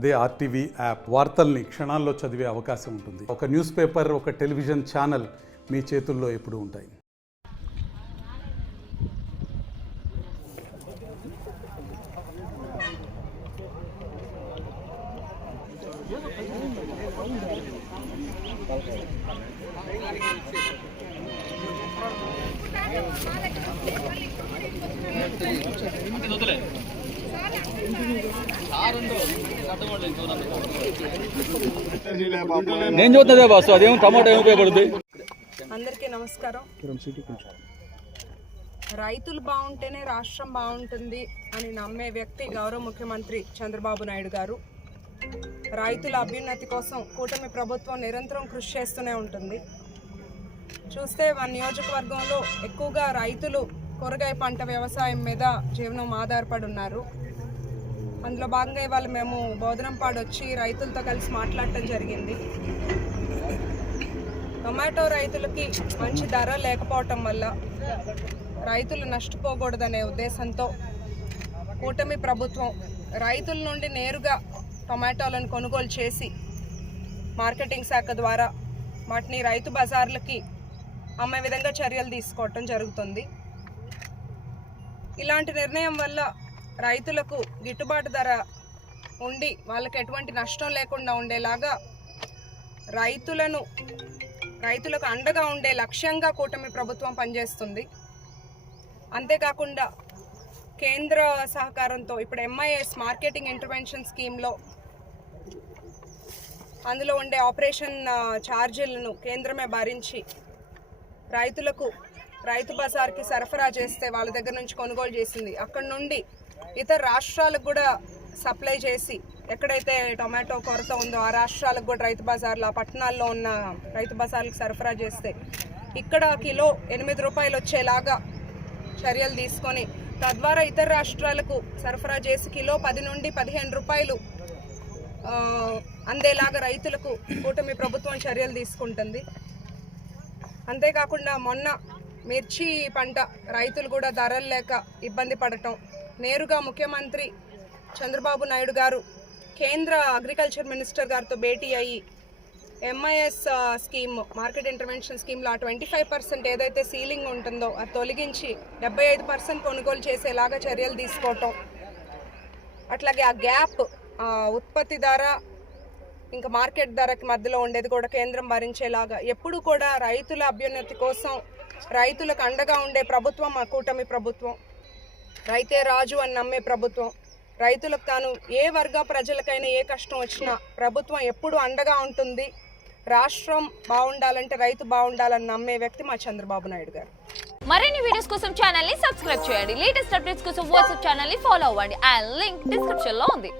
అదే RTV app వార్తల్ని క్షణాల్లో చదివే అవకాశం ఉంటుంది. ఒక న్యూస్ పేపర్, ఒక టెలివిజన్ ఛానల్ మీ చేతుల్లో ఎప్పుడూ ఉంటాయి. నేను చూద్దా బాసు అదేమో టమాటో ఏమి ఉపయోగపడుతుంది. అందరికీ నమస్కారం. రైతులు బాగుంటేనే రాష్ట్రం బాగుంటుంది అని నమ్మే వ్యక్తి గౌరవ ముఖ్యమంత్రి చంద్రబాబు నాయుడు గారు. రైతుల అభ్యున్నతి కోసం కూటమి ప్రభుత్వం నిరంతరం కృషి చేస్తూనే ఉంటుంది. చూస్తే మన నియోజకవర్గంలో ఎక్కువగా రైతులు కూరగాయ పంట వ్యవసాయం మీద జీవనం ఆధారపడి ఉన్నారు. అందులో భాగంగా ఇవాళ మేము బోధనంపాడు వచ్చి రైతులతో కలిసి మాట్లాడటం జరిగింది. టొమాటో రైతులకి మంచి ధర లేకపోవటం వల్ల రైతులు నష్టపోకూడదనే ఉద్దేశంతో కూటమి ప్రభుత్వం రైతుల నుండి నేరుగా టొమాటోలను కొనుగోలు చేసి మార్కెటింగ్ శాఖ ద్వారా వాటిని రైతు బజార్లకి అమ్మే విధంగా చర్యలు తీసుకోవటం జరుగుతుంది. ఇలాంటి నిర్ణయం వల్ల రైతులకు గిట్టుబాటు ధర ఉండి వాళ్ళకి ఎటువంటి నష్టం లేకుండా ఉండేలాగా రైతులకు అండగా ఉండే లక్ష్యంగా కూటమి ప్రభుత్వం పనిచేస్తుంది. అంతేకాకుండా కేంద్ర సహకారంతో ఇప్పుడు MIS మార్కెటింగ్ ఇంటర్వెన్షన్ స్కీమ్లో అందులో ఉండే ఆపరేషన్ ఛార్జీలను కేంద్రమే భరించి రైతు బజార్కి సరఫరా చేస్తే వాళ్ళ దగ్గర నుంచి కొనుగోలు చేసింది. అక్కడ నుండి ఇతర రాష్ట్రాలకు కూడా సప్లై చేసి ఎక్కడైతే టొమాటో కొరత ఉందో ఆ రాష్ట్రాలకు కూడా రైతు బజార్లు, ఆ పట్టణాల్లో ఉన్న రైతు బజార్లకు సరఫరా చేస్తే ఇక్కడ కిలో 8 రూపాయలు వచ్చేలాగా చర్యలు తీసుకొని తద్వారా ఇతర రాష్ట్రాలకు సరఫరా చేసి కిలో 10 నుండి 15 రూపాయలు అందేలాగా రైతులకు కూటమి ప్రభుత్వం చర్యలు తీసుకుంటుంది. అంతేకాకుండా మొన్న మిర్చి పంట రైతులు కూడా ధరలు లేక ఇబ్బంది పడటం, నేరుగా ముఖ్యమంత్రి చంద్రబాబు నాయుడు గారు కేంద్ర అగ్రికల్చర్ మినిస్టర్ గారితో భేటీ అయ్యి MIS స్కీమ్ మార్కెట్ ఇంటర్వెన్షన్ స్కీమ్లో 25% ఏదైతే సీలింగ్ ఉంటుందో అది తొలగించి 75% కొనుగోలు చేసేలాగా చర్యలు తీసుకోవటం, అట్లాగే ఆ గ్యాప్ ఉత్పత్తి ధర ఇంకా మార్కెట్ ధరకి మధ్యలో ఉండేది కూడా కేంద్రం భరించేలాగా ఎప్పుడు కూడా రైతుల అభ్యున్నతి కోసం రైతులకు అండగా ఉండే ప్రభుత్వం మా కూటమి ప్రభుత్వం. రైతే రాజు అని నమ్మే ప్రభుత్వం. రైతులకు తాను ఏ వర్గ ప్రజలకైనా ఏ కష్టం వచ్చినా ప్రభుత్వం ఎప్పుడు అండగా ఉంటుంది. రాష్ట్రం బాగుండాలంటే రైతు బాగుండాలని నమ్మే వ్యక్తి మా చంద్రబాబు నాయుడు గారు. మరిన్ని వీడియోస్ కోసం ఛానల్ ని సబ్స్క్రైబ్ చేయండి. లేటెస్ట్ అప్డేట్స్ కోసం వాట్సాప్ ఛానల్ ని ఫాలో అవ్వండి. ఆ లింక్ డిస్క్రిప్షన్ లో ఉంది.